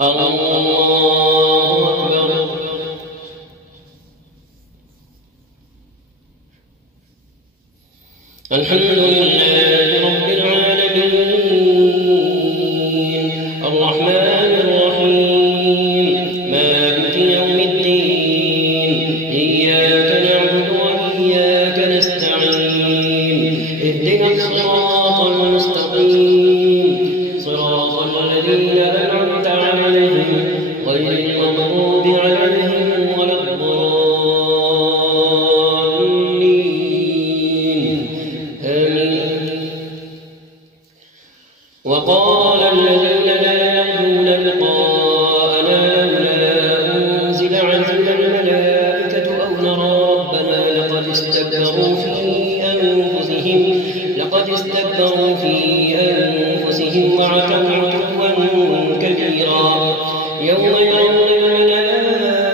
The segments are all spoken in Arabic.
الله أكبر. الحمد لله رب العالمين الرحمن الرحيم مالك يوم الدين إياك نعبد وإياك نستعين اهدنا الصراط المستقيم صراط الذين أنعمت عليهم غير المغضوب عليهم ولا الضالين آمين. وقال الذين لا يرجون لقاءنا لولا أنزل علينا الملائكة أو نرى ربنا لقد استكبروا في أنفسهم وعتوا عتوا كبيرا. يوم يرون الملائكة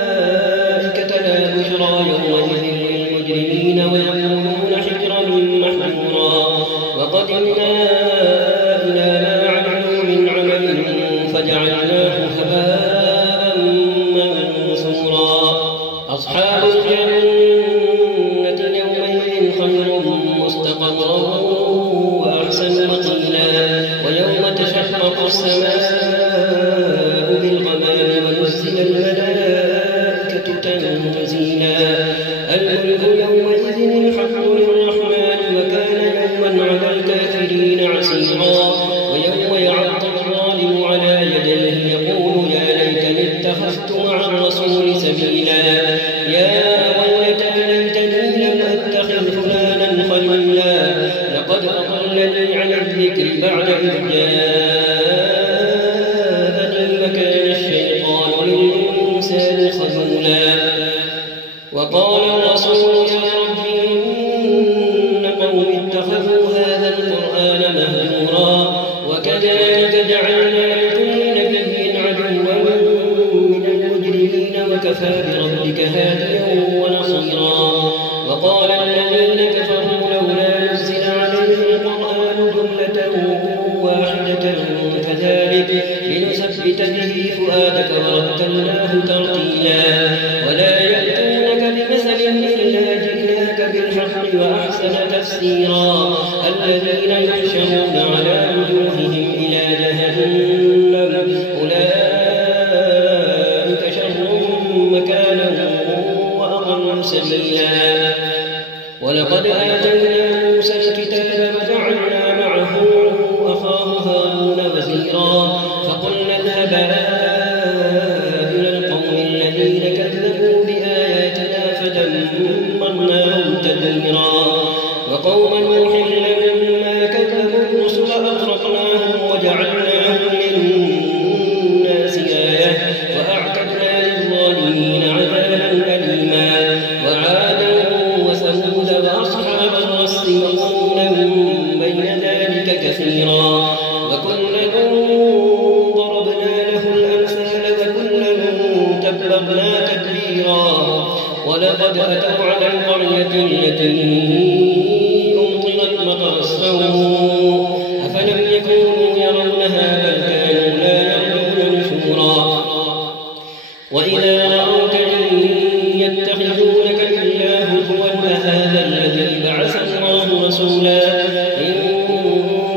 لا بشرى يومئذ للمجرمين ويقولون حجرا محجورا. وقدمنا إلى ما عملوا من عمل فجعلناه هباء منثورا. أصحاب الجنة يومئذ خير مستقرا وأحسن مقيلا. ويوم تشقق السماء بالغمام ونزل الملائكة تنزيلا. الملك يومئذ الحق للرحمن وكان يوما على الكافرين عسيرا. ويوم يعض الظالم على يديه يقول يا ليتني اتخذت مع الرسول سبيلا. يا ويلتى ليتني لم أتخذ فلانا خليلا لقد أضلني عن الذكر بعد إذ جاءني وكان الشيطان للإنسان خذولا. وقال الرسول يا رب إن قومي اتخذوا هذا القرآن مهجورا. وكذلك جعلنا لكل نبي عدوا من المجرمين وكفى بربك هاديا ونصيرا. وقال الذين كفروا لولا نزل عليه القرآن جملة واحدة كذلك لنثبت به فؤادك ورتلناه ترتيلا. ولا يأتونك بمثل إلا جئناك بالحق وأحسن تفسيرا. الذين يحشرون على وجوههم إلى جهنم أولئك شر مكانا وأضل سبيلا. ولقد آتينا موسى الكتاب وجعلنا معه أخاه هارون وزيرا. فقلنا اذهبا إلى القوم الذين كذبوا بآياتنا فدمرناهم تدميرا. وقوم نوح لما كذبوا الرسل أغرقناهم وجعلناهم للناس آية وأعتدنا للظالمين عذابا أليما. وعادا وثمود وأصحاب الرس وقرونا بين ذلك كثيرا. وكلا ضربنا له الأمثال وكلا تبرنا تدبيرا. ولقد أتوا على القرية التي أمطرت مطر السوء أفلم يكونوا يرونها بل كانوا لا يرجون نشورا. وإذا رأوك إن يتخذونك إلا هزوا أهذا الذي بعث الله رسولا إن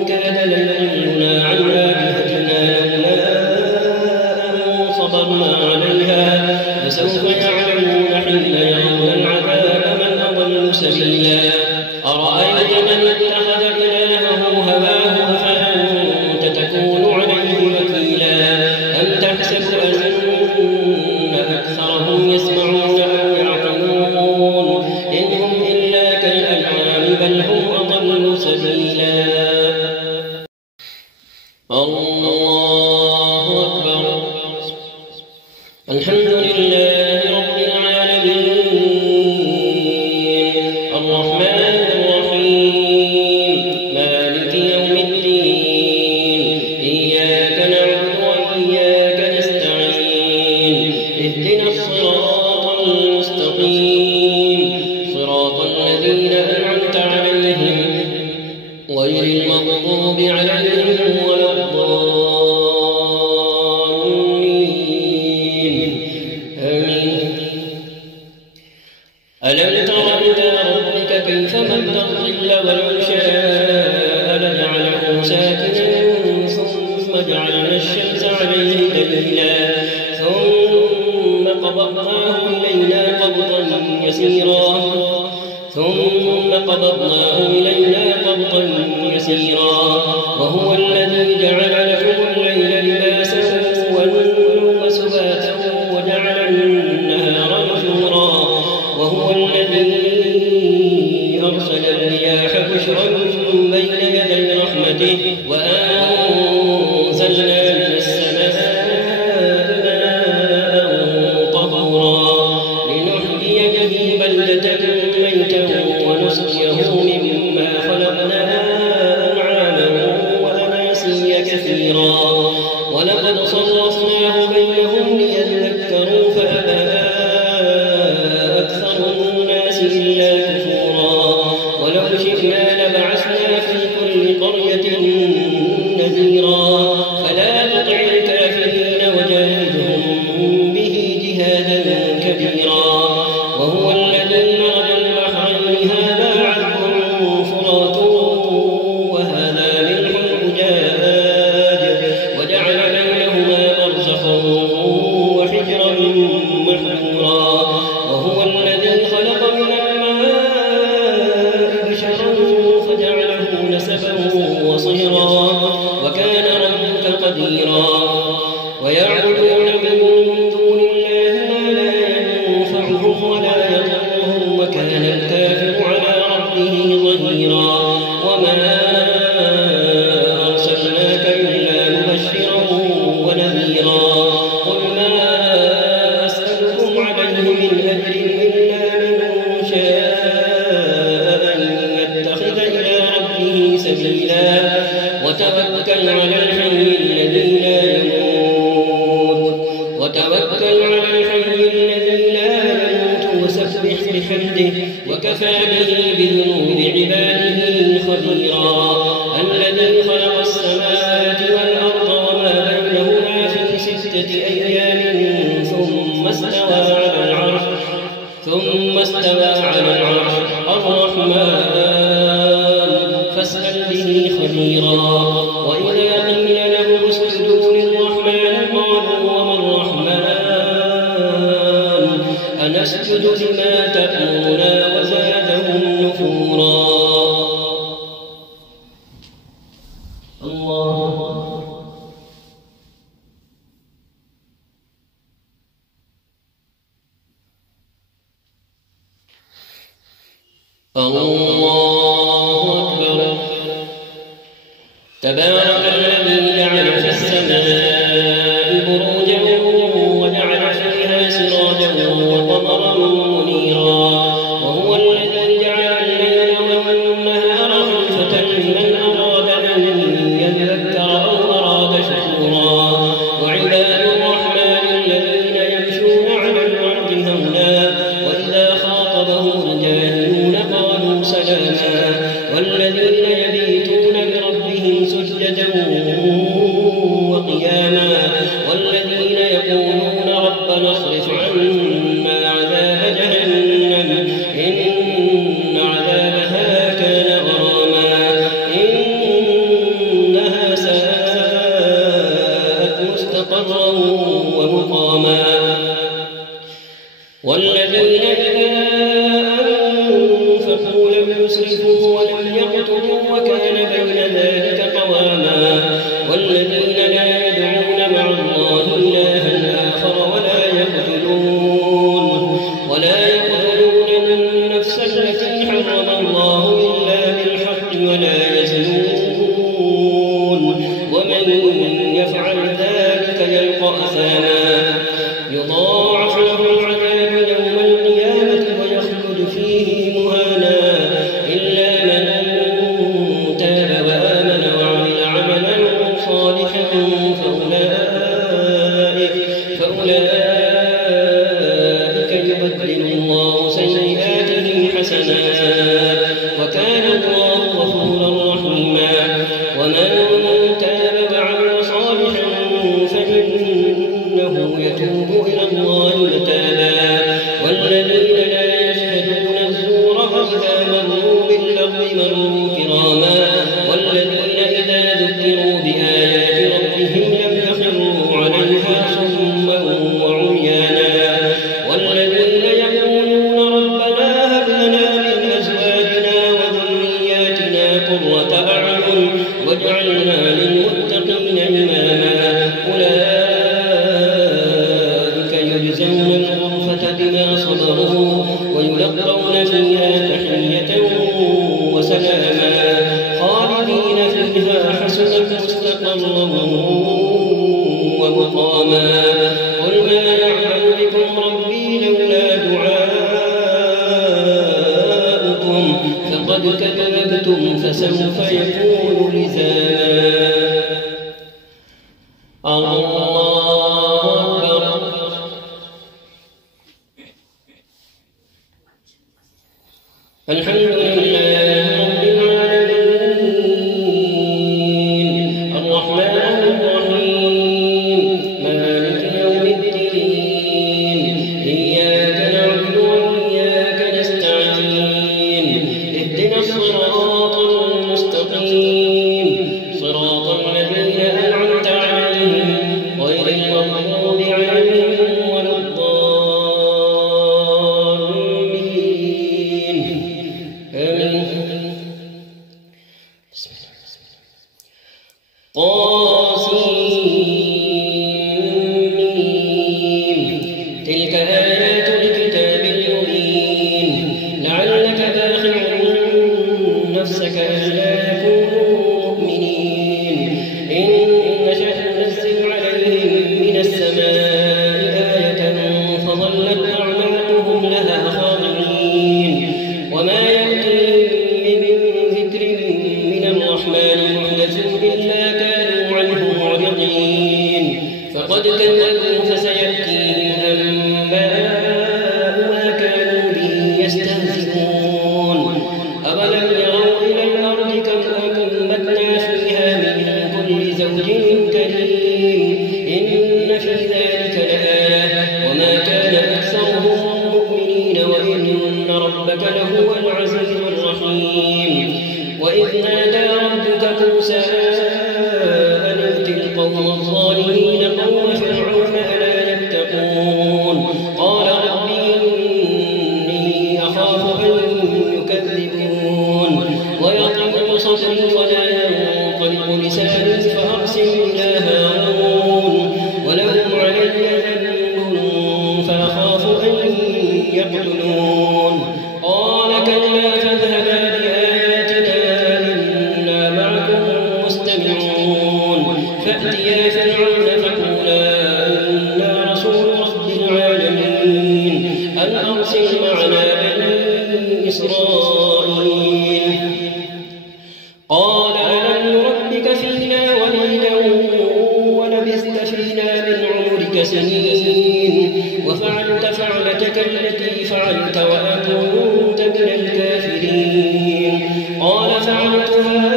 كاد ليضلنا عن آلهتنا لولا أن صبرنا عليها فسوف يعلمون حين يرون العذاب من أضل سبيلا. أرأيت من اتخذ إلهه هواه أفأنت تكون عليه وكيلا. أم تحسب أن أكثرهم يسمعون أو يعقلون إن هم إلا كالأنعام بل هم أضل سبيلا. الله أكبر. الحمد لله عليه دليلا ثم قبضناه إلينا قبضا يسيرا وهو الذي جعل لكم الليل لباسا والنوم سباتا وجعل النهار نشورا وهو الذي أرسل الرياح بشرا بين يدي رحمته وأنزلنا من السماء ماء طهورا لنحيي به بلدة ميتا ونسقيه مما خلقنا أنعاما وأناسيا كثيرا ولقد صرفناه بينهم ليذكروا فأبى أكثر الناس إلا كفورا ولو شئنا لبعثنا في كل قرية نذيرا فلا تطع الكافرين وجاهدهم به جهادا كبيرا وهو الذي مرج البحرين هذا عذب فرات وهذا ملح أجاج وجعل بينهما برزخا وحجرا محجورا وهو الذي خلق من الماء بشرا فجعله نسبا وصهرا وكان ربك قديرا ويعبدون من دون الله ما لا ينفعهم ولا يضرهم وكان الكافر على ربه ظهيرا وما أرسلناك إلا مبشرا ونذيرا قل ما أسألكم عليه من أجر إلا من شاء أن يتخذ إلى ربه سبيلا وتوكل على الحي الذي لا يموت وسبح بحمده وكفى به بذنوب عباده خبيرا الذي خلق السماوات والأرض وما بينهما في 6 أيام ثم استوى على العرش الرحمن فاسأل به خبيرا وإذا قيل لهم اسجدوا للرحمن قالوا وما الرحمن أنسجد لما تأمرنا وزادهم نفورا الله أكبر تبارك الذي جعل في السماء بروجا وجعل فيها سراجا وقمرا منيرا وهو الذي جعل الليل والنهار خلفة لمن أراد أن يذكر أو أراد شكورا وعباد الرحمن الذين يمشون على الأرض هونا وإذا خاطبهم الجاهلون قالوا سلاما والذين يبيتون لربهم سجدا وقياما والذين يقولون ربنا اصرف عنا عذاب جهنم إن عذابها كان غراما إنها ساءت مستقرا ومقاما والذين إذا أنفقوا لم يسرفوا ولم يقتروا وكان بين ذلك قواما والذين لا يدعون مع الله إلها آخر ولا يقتلون النفس التي حرم الله إلا بالحق ولا يزنون ومن يفعل ذلك يلقى أثاما يضاعف له العذاب يوم القيامة ويخلد فيه مهانا إلا من تاب وآمن وعمل عملا صالحا فأولئك يبدل الله سيئاتهم حسنات وكان الله غفورا رحيما ومن تاب وعمل صالحا فإنه يتوب إلى الله متابا والذين لا يشهدون الزور وإذا مروا باللغو مروا كراما والذين إذا ذكروا بآيات ربهم لم يخروا فيها تحية وسلاما خالدين فيها حسنت مستقرا ومقاما قل ما يعبأ بكم ربي لولا دعاؤكم فقد كذبتم فسوف يكون لزاما. الله أكبر. الحمد لله رب العالمين الرحمن الرحيم مالك يوم الدين إياك نعبد وإياك نستعين اهدنا الصراط المستقيم صراط الذين أنعمت عليهم غير المغضوب عليهم ولا الضالين آمين. طاسيم تلك آيات الكتاب المبين لعلك باخع نفسك ألا يكونوا مؤمنين إن نشأ ننزل عليهم من السماء آية فظلت أعناقهم لها خاضعين وما يأتيهم من ذكر من الرحمن محدث إلا كانوا عنه معرضين فقد كذبوا فسيأتيهم أنباء ما كانوا به يستهزئون أولم يروا إلى الأرض كم أنبتنا فيها من كل زوج كريم إن في ذلك لآية وما كان أكثرهم مؤمنين وإن ربك لهو العزيز الرحيم. وإذ نادى ربك موسى أن ائت القوم الظالمين قوم فرعون ألا يتقون قال رب إني أخاف أن يكذبون ويضيق صدري ولا ينطلق لساني فأرسل إلى هارون ولهم علي ذنب فأخاف أن يقتلون قال كلا فاذهبا بآياتنا إنا معكم مستمعون فأتيا فرعون فقولا إنا رسول رب العالمين أن أرسل معنا بني إسرائيل قال ألم نربك فينا وليدا ولبثت فينا من عمرك سنين وفعلت فعلتك التي فعلت وأنت من الكافرين قال فعلتها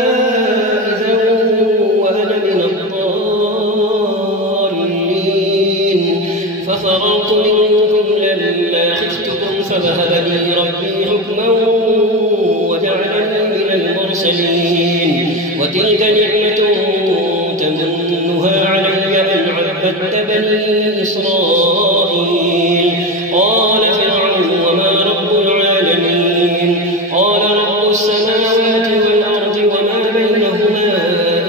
إذا وأنا من الضالين ففررت منكم لما خفتكم فذهب لي ربي حكما وجعلني من المرسلين وتلك نعمة تمنها علي أن عبدت بني إسرائيل قال فرعون وما رب العالمين قال رب السماوات والأرض وما بينهما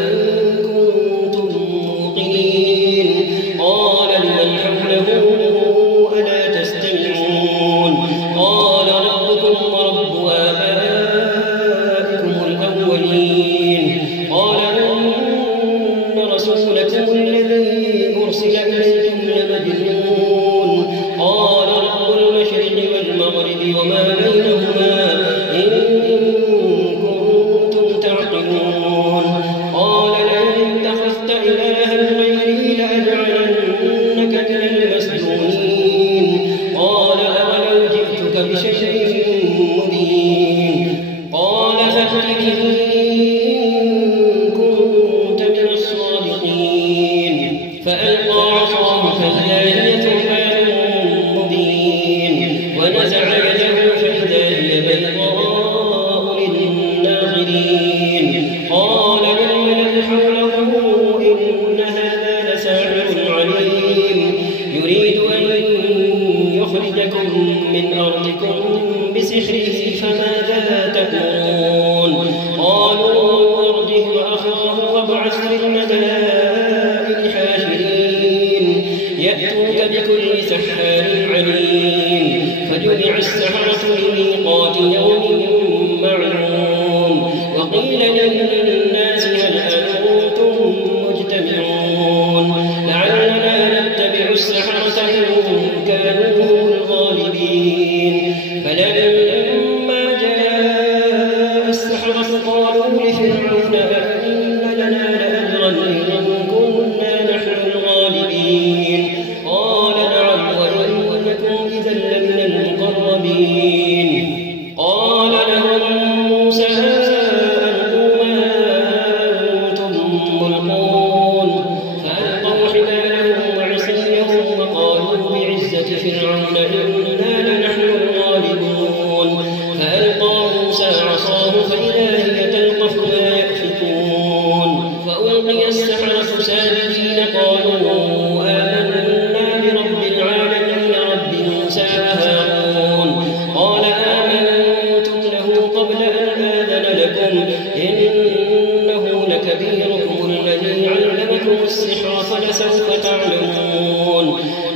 إن كنتم موقنين قال لمن حوله ألا تستمعون قال ربكم ورب آبائكم الأولين قال إن رسولكم الذي أرسل إليكم لمجنون قال رب المشرق والمغرب وما بينهما إن كنتم تعقلون قال لئن اتخذت إلها غيري لأجعلنك من المسجونين قال أولو جئتك بشيء مبين قال فأت به كنت من الصادقين فألقى عصاه فإذا هي ثعبان مبين ونزع يده فإذا هي بيضاء للناظرين قال للملأ حوله إن هذا لساحر عليم يريد أن يخرجكم من أرضكم بسحره فماذا تأمرون قالوا أرجه وأخاه وابعث في المدائن حاشرين يأتوك بكل سحار عليم فجمع السحرة لميقات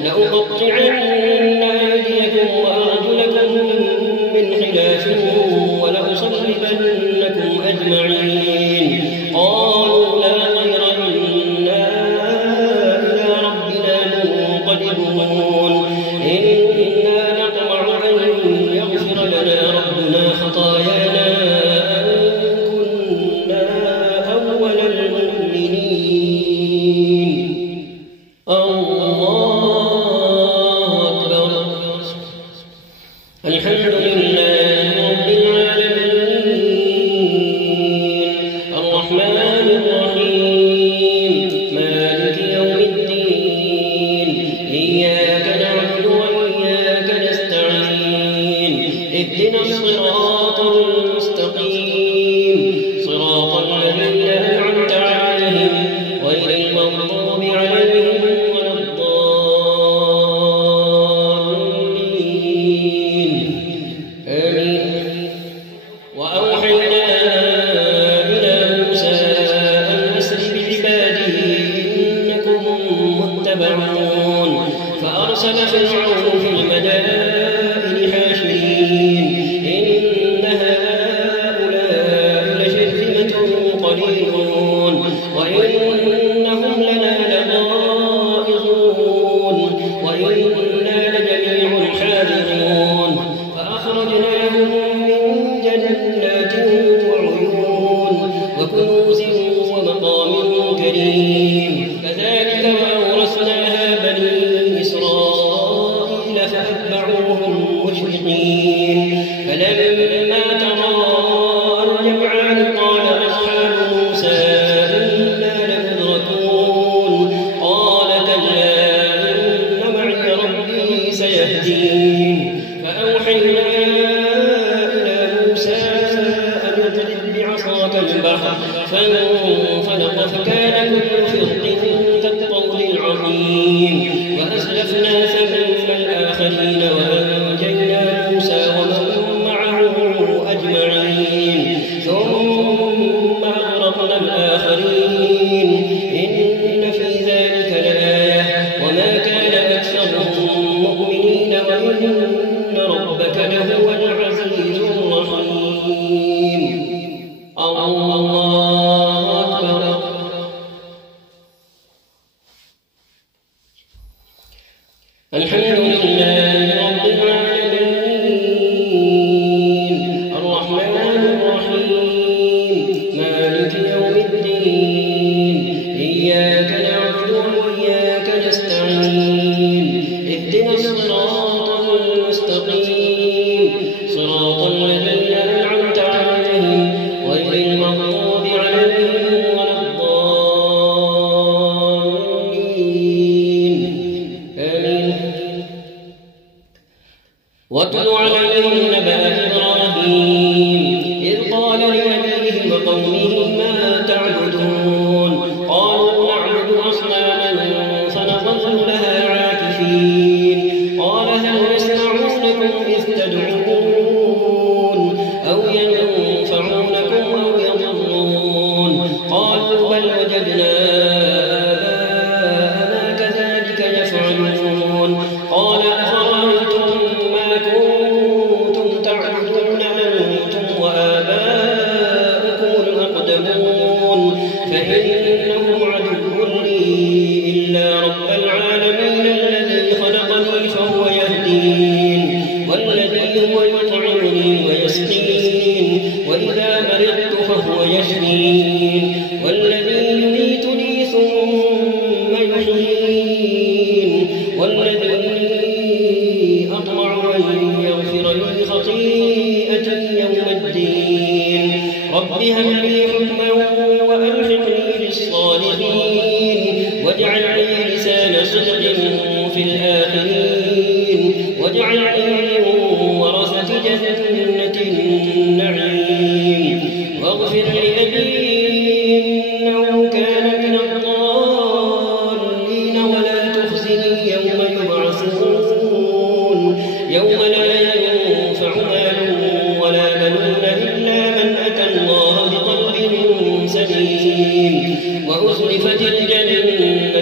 لأقطعن أيديكم وأرجلكم من خلاف ولأصلبنكم أجمعين. قالوا لا ضير إنا إلى ربنا منقلبون. إنا نطمع أن يغفر لنا ربنا خطايانا أن كنا أول المؤمنين. الله أكبر. الحمد لله رب العالمين الرحمن الرحيم مالك يوم الدين إياك نعبد وإياك نستعين اهدنا الصراط المستقيم صراط الذين أنعمت عليهم غير المغضوب عليهم ولا الضالين. آمين. وأوحينا إلى موسى أن أسر بعباده إنكم متبعون. فأرسل فرعون في المدائن حاشرين إن هؤلاء لشرذمة قليلون وإنهم لنا لغائظون وإنا لجميع حاذرون. فأخرجناهم من جنات وعيون وكنوز ومقام كريم. كذلك وأورثناها بني إسرائيل فأتبعوهم مشرقين. فلما تراءى الجمعان قال أصحاب موسى إنا لمدركون. قال كلا إن معي ربي سيهدين. فأوحينا إلى موسى أن اضرب بعصاك البحر فانفلق فكان كل فرق كالطود العظيم. وأزلفنا ثم الآخرين وأنجينا موسى ومن معه أجمعين ثم أغرقنا الآخرين. إن في ذلك لآية وما كان أكثرهم مؤمنين وإن ربك لهو العزيز الرحيم. الله أكبر. الحمد لله رب العالمين الرحمن الرحيم مالك يوم الدين إياك نعبد وإياك نستعين اهدنا الصراط المستقيم صراط الذين أنعمت عليهم غير المغضوب عليهم ولا الضالين. آمين. واتل عليهم نبأ إبراهيم إذ قال لأبيه وقومه ما تعبدون. قالوا نعبد أصناما فنظل لها عاكفين. قال هل يسمعونكم إذ تدعون أو ينفعونكم أو يضرون. قالوا بل وجدنا آباءنا كذلك يفعلون. قال أفرأيتم ما كنتم تعبدون أنتم وآباؤكم الأقدمون فإنهم عدو لي إلا رب العالمين الذي خلقني فهو يهدين والذي هو يطعمني ويسقين وإذا مرضت فهو يشفين والذي يميتني ثم يحيين والذي أطمع أن يغفر لي خطيئتي يوم الدين. رب هب لي حكما وألحقني بالصالحين واجعل لي لسان صدق في الآخرين واجعلني من ورثة جنة النعيم واغفر لأبي إنه كان من الضالين ولا تخزني يوم يبعثون يوم لا ينفع مال ولا بنون إلا من أتى الله بقلب سليم. وأزلفت الجنة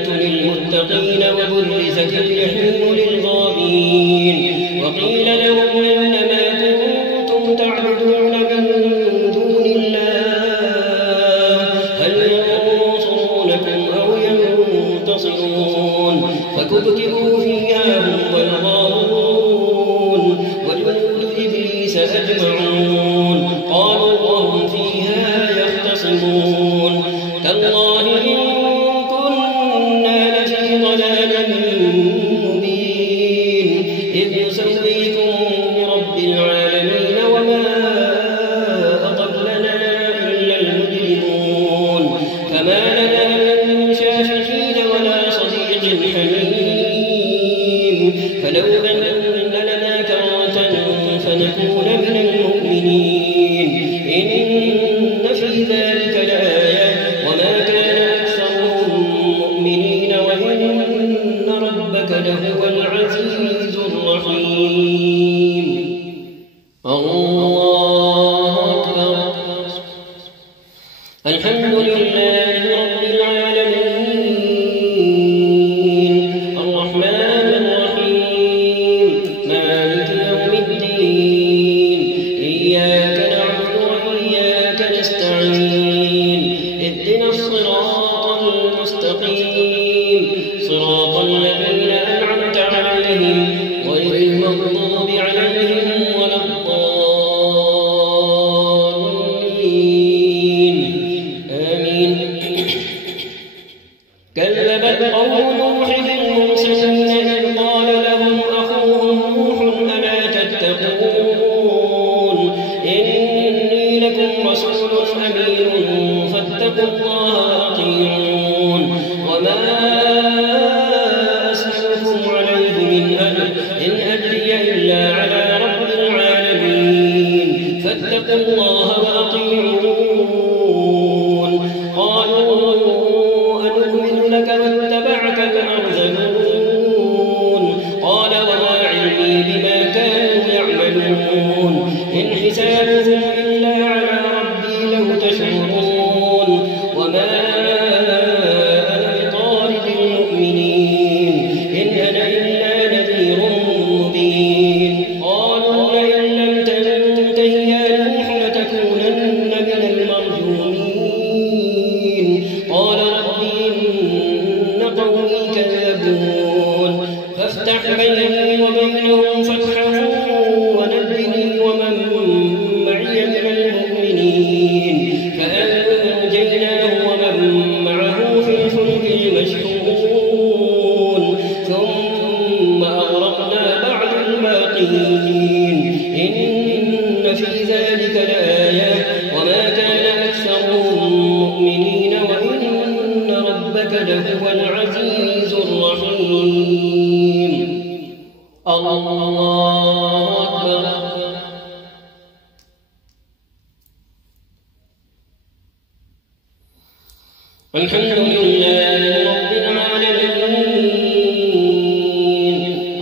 للمتقين وبرزت وبرزت الجحيم للغاوين وقيل لهم أين ما كنتم تعبدون من دون الله هل ينصرونكم أو ينتصرون فكبكبوا فيها هم والغاوون وجنود إبليس أجمعون قالوا وهم فيها يختصمون تالله إن كنا لفي ضلال مبين إذ نسويكم برب العالمين وما أضلنا إلا المجرمون فما لنا من شافعين ولا صديق حميم فلو أن لنا كرة فنكون من المؤمنين إن في ذلك لآية وما كان أكثرهم مؤمنين وإن ربك لهو العزيز الرحيم الله أكبر الحمد لله رب العالمين الرحمن الرحيم مالك يوم الدين إياك نعبد وإياك نستعين اهدنا الصراط المستقيم صراط الذين أنعمت عليهم غير المغضوب عليهم ولا الضالين آمين كذبت قوم نوح المرسلين إذ قال لهم أخوهم نوح ألا تتقون إني لكم رسول أمين فاتقوا الله وأطيعون وما أسألكم عليه من أجر إن أجري إلا على رب العالمين فاتقوا الله وأطيعون قالوا أنؤمن لك واتبعك الأرذلون قال وما علمي بما كانوا يعملون إن حسابهم إلا على ربي لو تشعرون وما أنا بطارد المؤمنين إن أنا إلا نذير مبين قالوا لئن لم تنته يا نوح لتكونن من المرجومين قال رب إن قومي كذبون فافتح بيني وبينهم فتحا ونجني ومن معي من المؤمنين فأنجيناه ومن معه في الفلك المشحون ثم أغرقنا بعد الباقين إن في ذلك لآية وما كان أكثرهم مؤمنين وإن ربك لهو العزيز الرحيم الله أكبر الحمد لله رب العالمين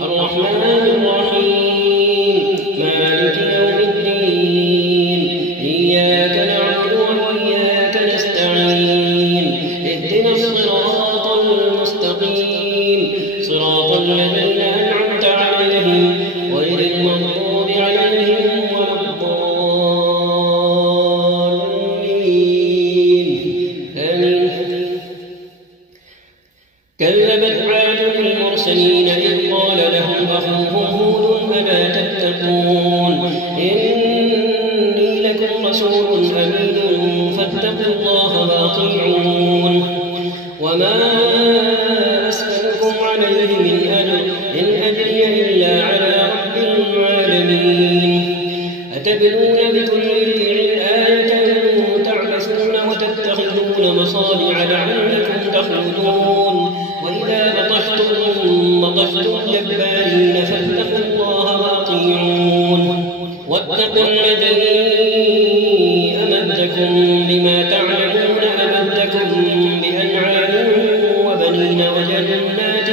الرحمن الرحيم مالك يوم الدين إياك نعبد وإياك نستعين اهدنا الصراط المستقيم صراط الذين أنعمت عليهم غير المغضوب عليهم ولا الضالين آمين كذبت عاد المرسلين إذ قال لهم أخوهم هود ألا تتقون إني لكم رسول أمين فاتقوا الله وأطيعون وما أسألكم عليه من أجر إن أجري إلا على رب العالمين أتبنون بكل ريع آية تعبثون وتتخذون مصانع لعلكم تخلدون وإذا بطشتم بطشتم جبارين فاتقوا الله وأطيعون واتقوا الذي أمدكم بما تعلمون أمدكم بأنعام وبنين وجنات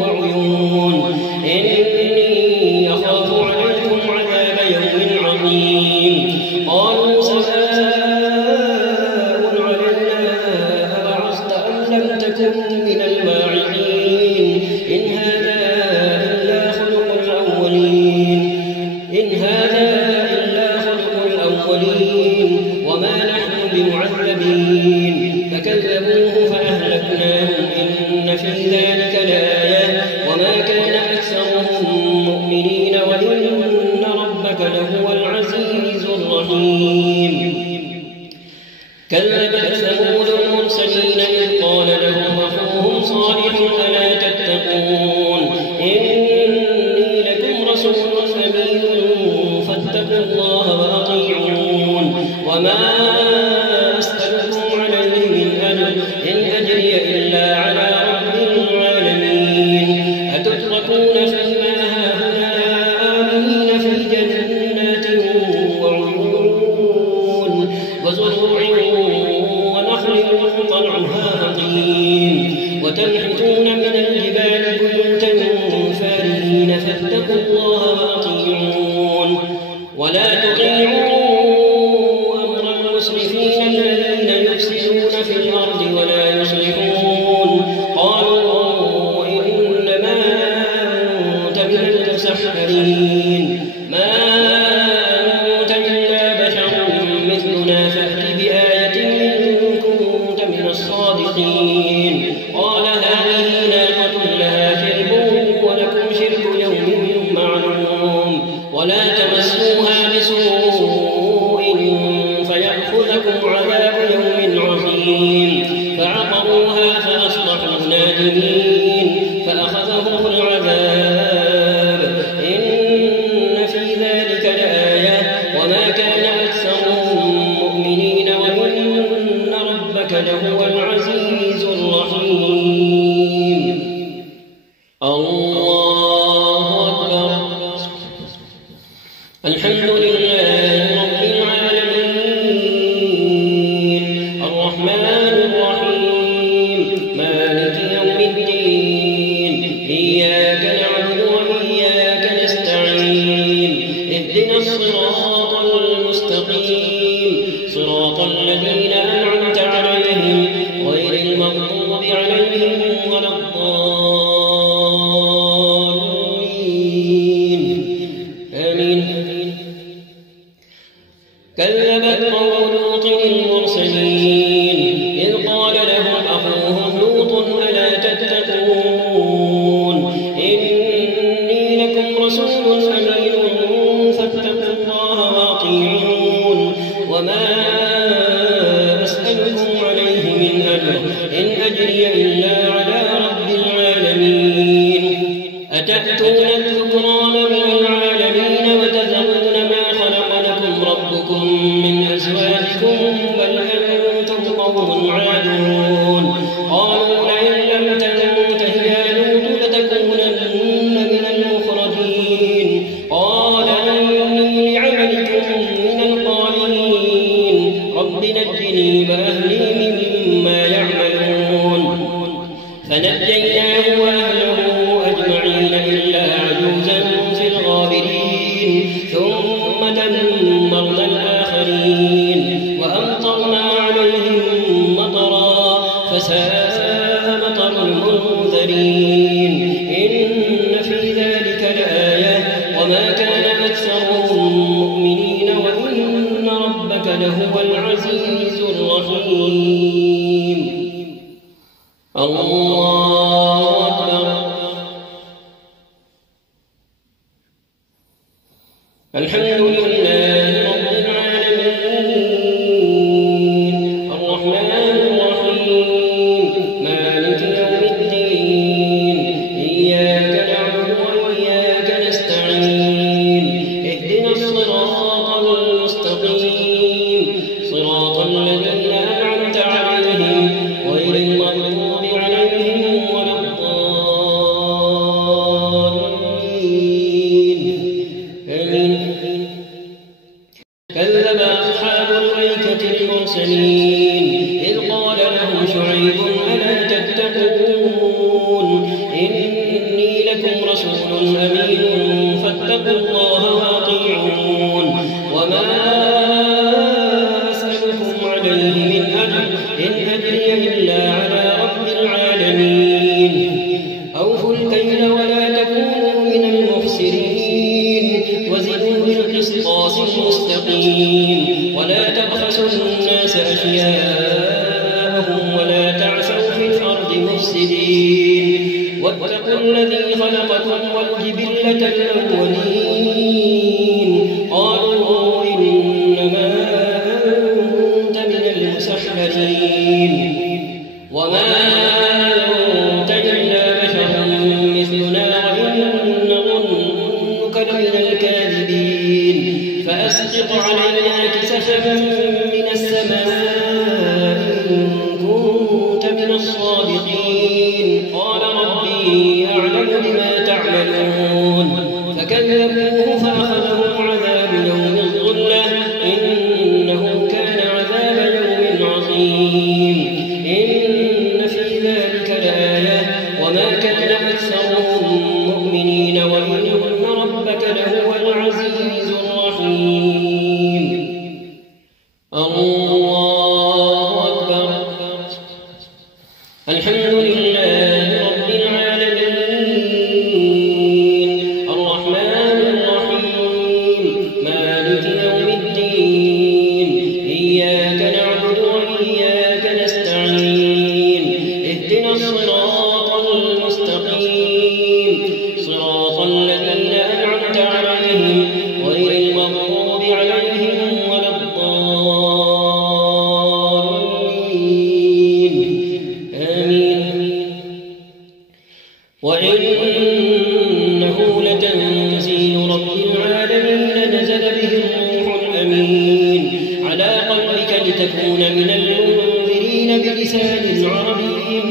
وعيون إني أخاف عليكم عذاب يوم عظيم قالوا سواء علينا أبعثت أم لم تكن من الواعظين إن المسحرين ما أنت إلا بشر مثلنا فأت بآية إن كنت من الصادقين قال هذه ناقة لها شرب ولكم شرب يوم معلوم ولا تمسوها بسوء فيأخذكم عذاب يوم عظيم فعقروها فأصبحوا نادمين فأخذهم العذاب إن في ذلك لآية وما كان أكثرهم مؤمنين وإن ربك لهو العزيز الرحيم الله أكبر الحمد لله رب العالمين الرحمن الرحيم مالك يوم الدين إياك نعبد وإياك نستعين اهدنا الصراط المستقيم صراط الذين أنعمت عليهم غير المغضوب عليهم ولا الضالين آمين كذبت قوم لوط المرسلين إذ قال لهم أخوهم لوط ألا تتقون إني لكم رسول أمين فاتقوا الله وأطيعون وما أسألكم عليه من أجر إن أجري إلا على رب العالمين أتأتون الذكران من العالمين وتذرون ما خلق لكم ربكم من أزواجكم بل أنتم قوم عادون قالوا لئن لم تنته يا لوط لتكونن من المخرجين قال إني لعملكم من القالين رب نجني وأهلي مما يعملون فنجيناه وأهله أجمعين إلا عجوزا في الغابرين ثم دمرنا الآخرين وأمطرنا عليهم مطرا فساء مطر المنذرين إن في ذلك لآية وما كان أكثرهم مؤمنين وإن ربك لهو العزيز الرحيم الله أكبر الحمد لله رب العالمين الرحمن الرحيم مالك يوم الدين إياك نعبد وإياك نستعين اهدنا الصراط المستقيم صراط الذين أنعمت عليهم غير المغضوب عليهم ولا الضالين آمين كذب أصحاب الأيكة المرسلين إذ قال لهم شعيب ألا تتقون إني لكم رسول أمين فاتقوا الله وأطيعون وما أسألكم عليه من أجر إن أجري إلا على رب العالمين أوفوا الكيل ولا تكونوا من المخسرين وزنوا بالقسطاس المستقيم ولا تبخسوا الناس أشياءهم ولا تعثوا في الأرض مفسدين واتقوا الذي خلقكم والجبلة الأولين قالوا إنما أنت من المسحرين وما أنت إلا بشر مثلنا وإن نظنك لمن الكاذبين فأسقط علينا كسفا من السماء إن كنت من الصادقين قال ربي أعلم بما تعملون فكذبوه فأخذهم عذاب يوم الظلة إنه كان عذاب يوم عظيم إن في ذلك لآية وما كان أكثرهم مؤمنين وإن ربك لهو العزيز الرحيم الله أكبر الحمد لله رب العالمين الرحمن وإنه لتنزيل رب العالمين نزل به الروح الأمين على قلبك لتكون من المنذرين بلسان عربي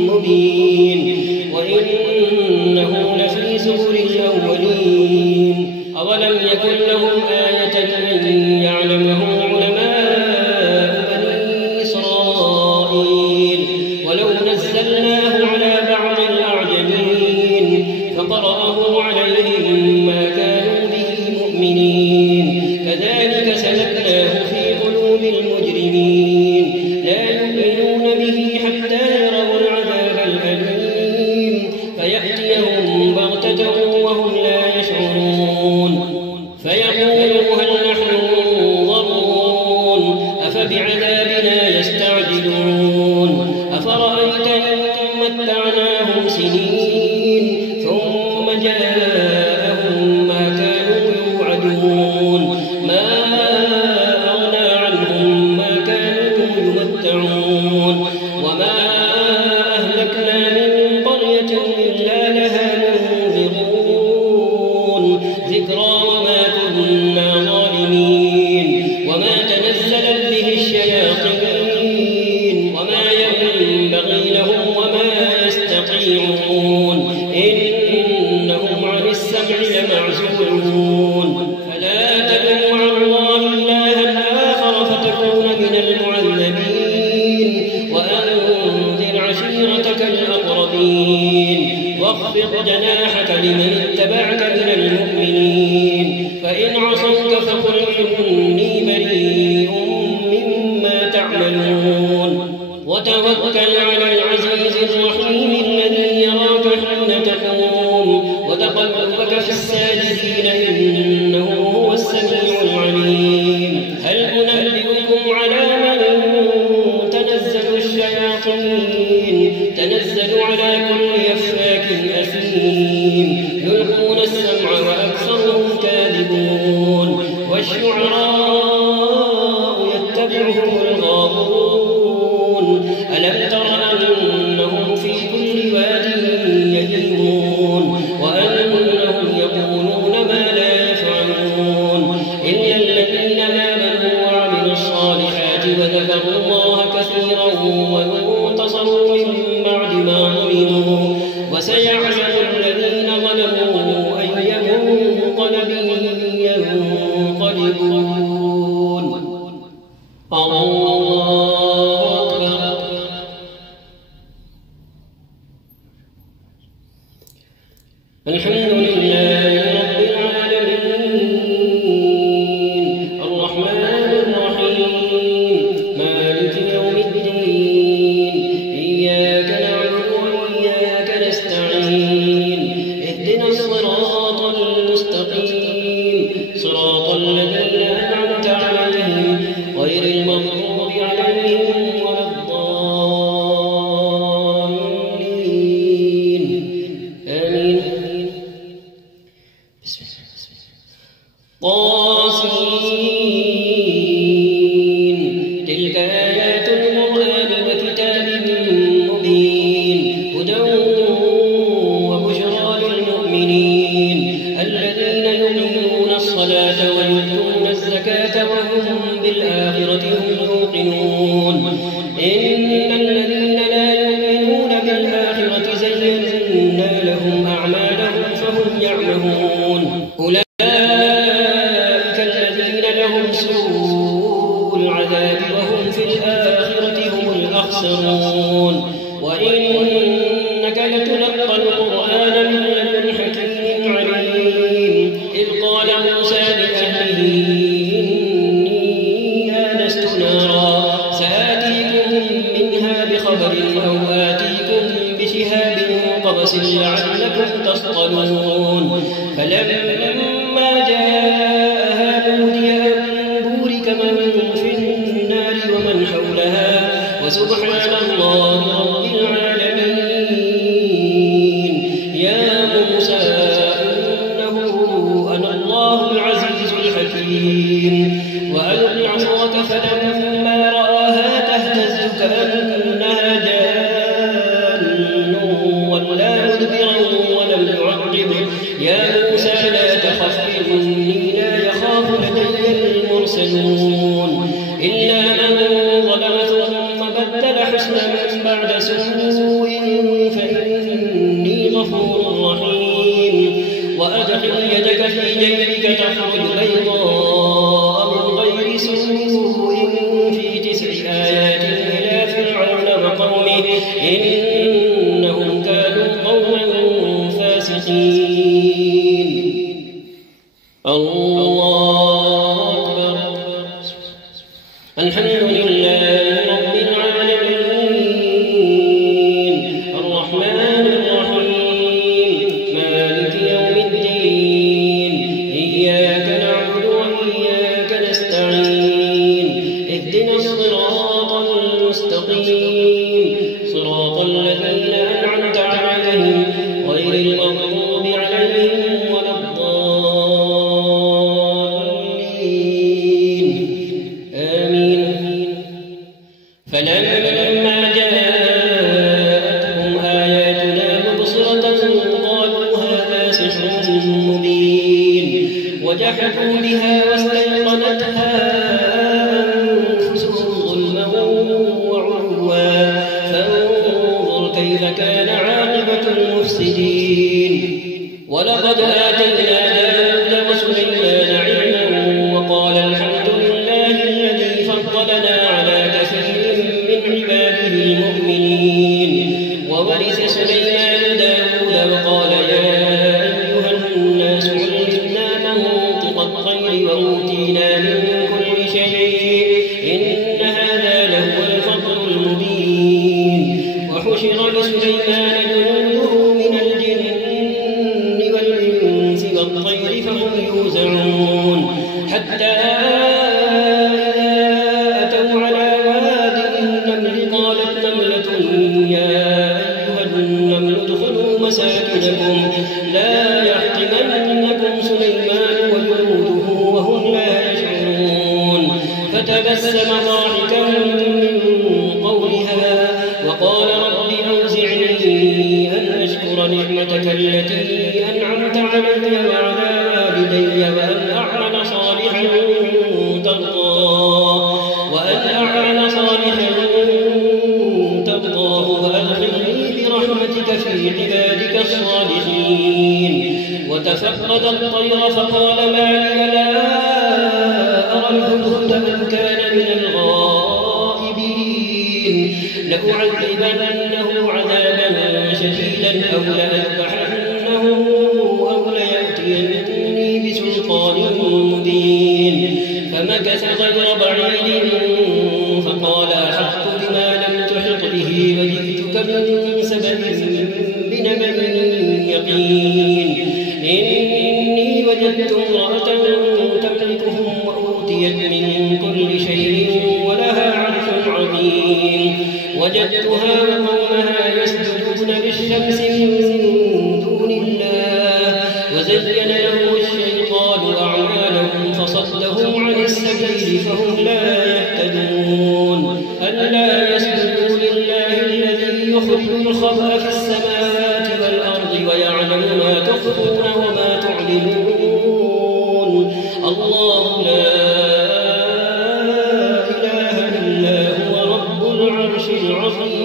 مبين وإنه لفي زبر الأولين أولم يكن لهم آية أن يعلمه علماء بني إسرائيل ولو نزلناه على بعض الأعجمين فقرأه عليهم ما كانوا به مؤمنين كذلك سلكناه في قلوب المجرمين لا يؤمنون به حتى يروا العذاب الأليم فيأتيهم بغتة وهم لا يشعرون فيقولوا هل نحن منظرون أفبعذابنا يستعجلون أفرأيت إن متعناهم سنين ثم جاءهم ما كانوا يوعدون ما أغنى عنهم ما كانوا يمتعون وما أهلكنا من قرية إلا لها منذرون ذكرى وما كنا ظالمين وما تنزلت به الشياطين وما ينبغي لهم وما يستطيعون إنهم عن السمع لمعزولون فلا تدعوا مع الله إلها آخر فتكون من المعذبين وأنذر عشيرتك الأقربين واخفض جناحك لمن اتبعك من المؤمنين فإن عصوك فقل إني بريء مما تعملون وتوكل على العزيز الرحيم الذي يراك حين تقوم وتقلبك في الساجدين إنه هو السميع العليم هل أنبئكم على من تنزل الشياطين تنزل على كل أفاك أثيم يلقون السمع وأكثرهم كاذبون والشعراء يتبعهم الغاوون ألم تر أنهم في كل واد يهيمون وأنهم يقولون ما لا يفعلون إلا الذين آمنوا وعملوا الصالحات وذكروا الله كثيرا وانتصروا من بعد ما ظلموا وسيعلم الذين ظلموا أي منقلب ينقلبون الله أكبر الحمد لله رب العالمين الرحمن الرحيم مالك يوم الدين إياك نعبد وإياك نستعين اهدنا الصراط المستقيم صراط الذين أنعمت عليهم غير المغضوب عليهم ولا الضالين آمين طاسين تلك آيات القرآن وكتاب مبين هدى وبشرى للمؤمنين الذين يقيمون الصلاة ويؤتون الزكاة وهم بالآخرة هم يوقنون إن الذين لا يؤمنون بالآخرة زينا لهم أعمالهم فهم يعمهون أولئك الذين لهم سوء العذاب وهم في الآخرة هم الأخسرون وإنك لتلقى القرآن من لدن حكيم عليم إذ قال موسى لأهله إني آنست نارا سآتيكم منها بخبر أو آتيكم بشهاب قبس لعلكم تصطلون فلما جاءها نودي أن بورك من في النار ومن حولها وسبحان الله رب العالمين يا موسى إنه أنا الله العزيز الحكيم وألق عصاك فلما رآها تهتز كأنها جان ولا مدبرا ولم وأدخل يدك في جيبك تخرج بيضاء من غير سوء في 9 آيات إلى فرعون وقومه إنهم كانوا قوما فاسقين. الله أكبر. الحمد لله رب العالمين الرحمن الرحيم مالك يوم الدين إياك نعبد وإياك نستعين اهدنا الصراط المستقيم صراط الذين أنعمت عليهم غير المغضوب عليهم ولا الضالين آمين. فلما جاءتهم آياتنا مبصرة قالوا هذا سحر مبين وجحدوا بها واستيقنتها أنفسهم ظلما وعلوا فانظر كيف كان عاقبة المفسدين. ولقد آتينا داود وسليمان علما وقال الحمد لله الذي فضلنا على كثير من عباده المؤمنين. وورث سليمان داود وقال يا أيها الناس علمنا منطق الطير وأوتينا من كل شيء إن هذا لهو الفضل المبين. وحشر لسليمان جنوده من الجن والإنس والطير فهم يوزعون حتى أتوا على واد النمل قالت نملة يا أيها النمل ادخلوا مساكنكم لا يحطمنكم سليمان وجنوده وهم لا يشعرون. فتبسم ضاحكا من قولها وقال رب أوزعني أن أشكر نعمتك التي أنعمت علي وعلى والدي وأن أعمل صالحا ترضاه وأدخلني برحمتك في عبادك الصالحين. وتفقد الطير فقال ما لي لا أرى الهدهد أم كان من الغائبين لأعذبنه عذابا شديدا أو لأذبحنه أو ليأتيني بسلطان مبين. فمكث غير بعيد فقال أحطت بما لم تحط به وجئتك من سبب بنبأ يقين. إني وجدت امرأة تملكهم وأوتيت من كل شيء ولها عرش عظيم. وجدتها وقومها يسجدون للشمس من دون الله وزين لهم الشيطان أعمالهم فصدهم عن السبيل فهم لا يهتدون. ألا يسجدوا لله الذي يخرج الخبأ في السماوات والأرض ويعلم ما تخفون وما تعلنون. الله لا إله إلا هو رب العرش العظيم.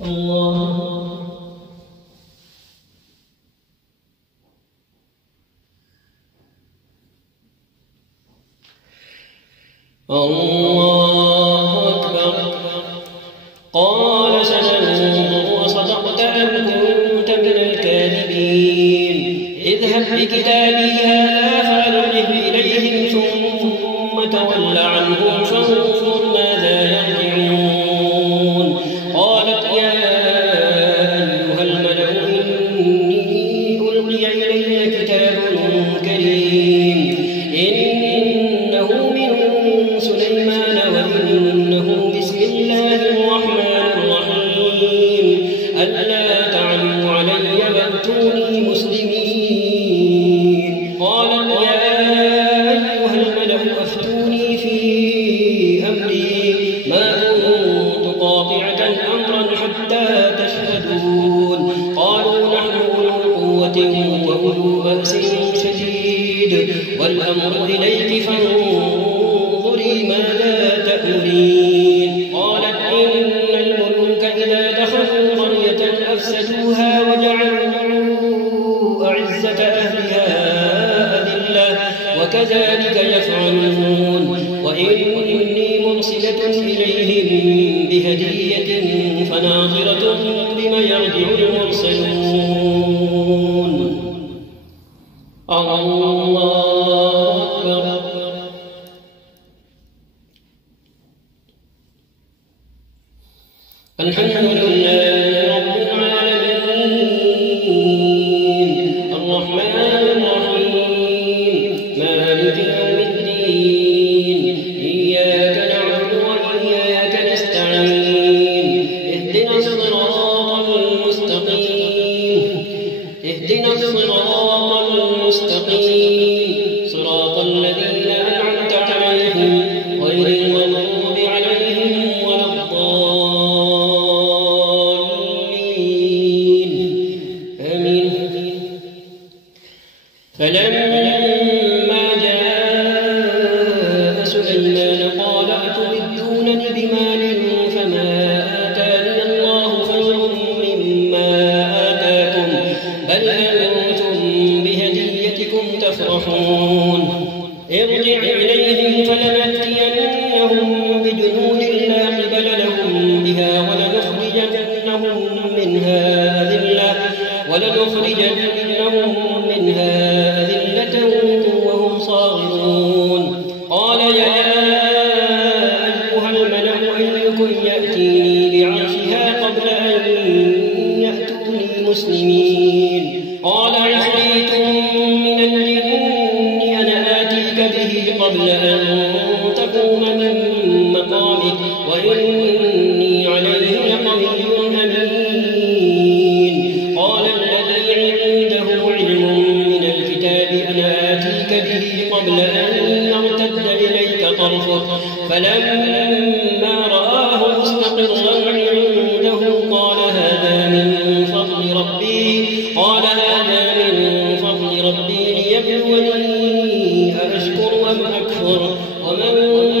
الله أكبر. قال سننظر وصدقت أم كنت من الكاذبين. اذهب بكتابي هذا فألقه إليهم ثم تول عنهم فانظر ماذا يرجعون. قالت يا أيها الملأ إني ألقي إلي كتاب كريم إنه من سليمان وإنه بسم الله الرحمن الرحيم ألا تعلوا علي وأتوني مسلمين. قالت يا أيها الملأ أفتوني في أمري ما كنت قاطعة أمرا حتى تشهدون. قالوا نحن أولو قوة وأولو بأس شديد والأمر إليك فانظري ماذا تأمرين. قالت إن الملوك إذا دخلوا قرية فأفسدوها وجعلوا أعزة أهلها أذلة وكذلك يفعلون وإني مرسلة إليهم بهدية فناظرة بما يرجع المرسلون. الله أكبر. الحمد لله رب العالمين الرحمن الرحيم مالك يوم الدين إياك نعبد وإياك نستعين اهدنا الصراط المستقيم صراط الذين أنعمت عليهم غير المغضوب عليهم ولا الضالين آمين. فلما جاء سليمان قال أتمدونني بمال فما آتاني الله خير مما آتاكم بل أنتم بهديتكم تفرحون. ارجع إليهم فلنأتينهم بجنود لا قبل لهم بها ولنخرجنهم منها أذلة وهم صاغرون. قال يا أيها الملأ أيكم يأتيني بعرشها قبل أن يأتوني مسلمين. قال عفريت من الجن أنا آتيك به قبل أن تقوم من مقامك وإني عليه لقوي أمين. قال الذي عنده علم من الكتاب أنا آتيك به قبل أن يرتد إليك طرفك فلما رآه مستقرا عنده قال هذا من فضل ربي ليبلوني أأشكر أم أكفر ومن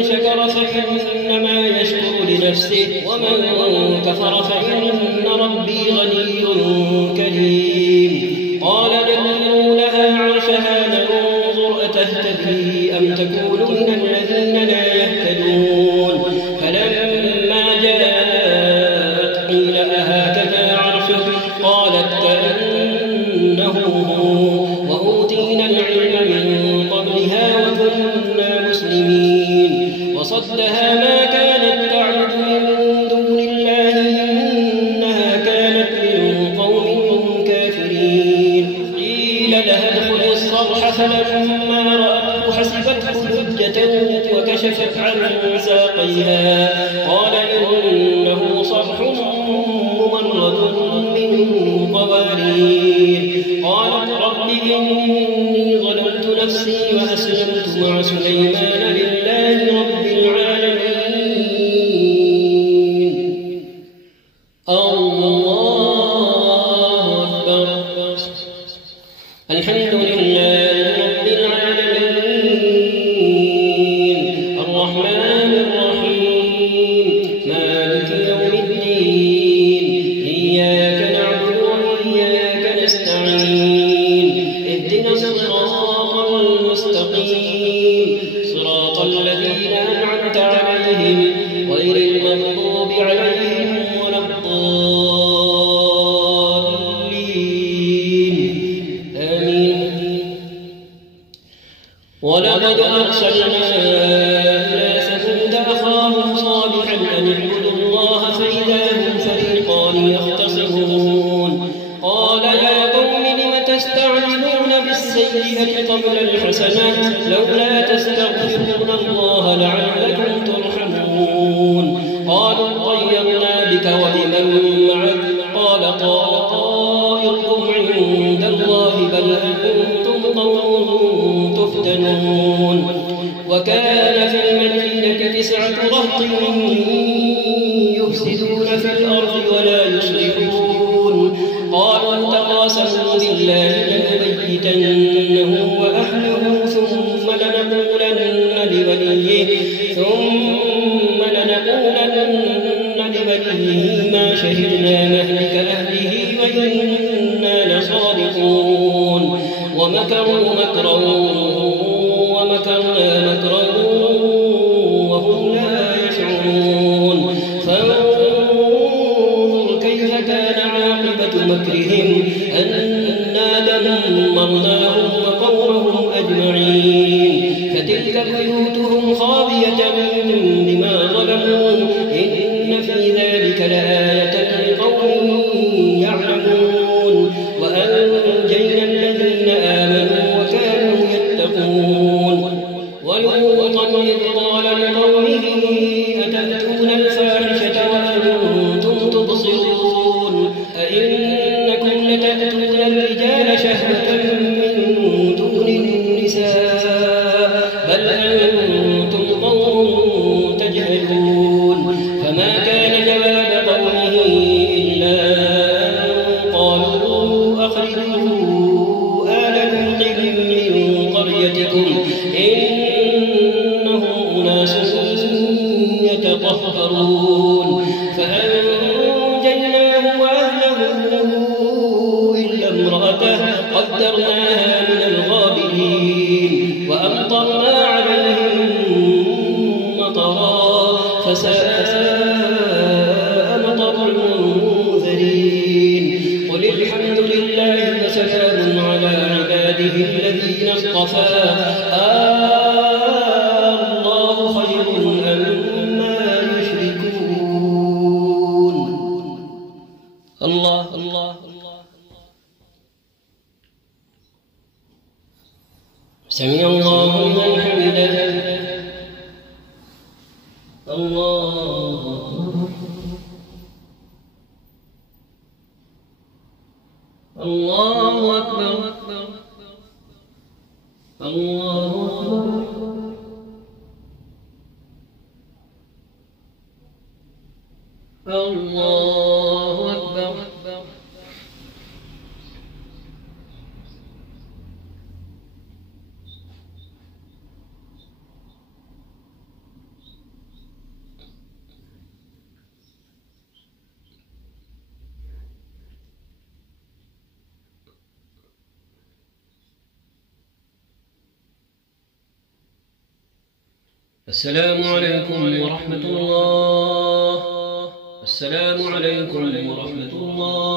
شكر فإنما يشكر لنفسه ومن كفر فإن ربي غني كريم. قال نكروا لها عرشها ننظر أتهتدي أم تكون من الذين لا يهتدون. فلما جاءت قيل أهكذا عرشك قالت كأنه هو وأوتينا العلم من قبلها وكنا مسلمين. وصدها ما كانت تعبد من دون الله إنها كانت من قوم كافرين. قيل لها ادخل الصرح فلما رأته حسبته لجة وكشفت عن ساقيها قال إنه صرح ممرد من قوارير. قالت رب إني ظلمت نفسي وأسلمت مع سليمان لله رب العالمين. الله أكبر. الحمد لله رب العالمين الرحمن الرحيم مالك يوم الدين إياك نعبد وإياك نستعين اهدنا الصراط المستقيم صراط الذين أنعمت عليهم غير المغضوب عليهم ولا الضالين آمين. ولقد أرسلنا إلى ثمود أخاهم صالحا أن اعبدوا الله فإذا هم فريقان يختصمون. قال يا قوم لم تستعجلون بالسيئة قبل الحسنة لولا تستغفرون الله لعلكم ترحمون. قالوا طيرنا بك وبمن معك قال طائركم عند الله بل أنتم قوم تفتنون. وكان في المدينة 9 رهط يفسدون في الأرض ولا يصلحون. قالوا تقاسموا بالله لنبيتنه وأهله ثم لنقولن لوليه ما شهدنا مهلك أهله ومكروا مكرا ومكرنا مكرا وهم لا يشعرون فانظر كيف كان عاقبة مكرهم أنا دمرناهم وقومهم أجمعين فتلك بيوتهم خاوية بما ظلموا إن في ذلك لآية لقوم يعلمون وأنجينا الذين آمنوا وكانوا يتقون ولوطا إذ قال لقومه أتأتون الفاحشة وأنتم تبصرون أئنكم لتأتون الرجال شهوة من دون النساء بل أنتم قوم تجهلون فما كان جواب قومه إلا أن قالوا أخرجوا آل لوط من قريتكم إنهم أناس يتطهرون فأنجيناه وأهله إلا امرأته قدرناها من الغابرين وأمطرنا عليهم مطرا فساء مطر المنذرين قل الحمد لله وسلام على عباده الذين اصطفى الله خير أما يشركون الله الله سمع الله لمن حمده الله الله أكبر الله أكبر الله أكبر السلام عليكم ورحمة الله. السلام عليكم ورحمة الله.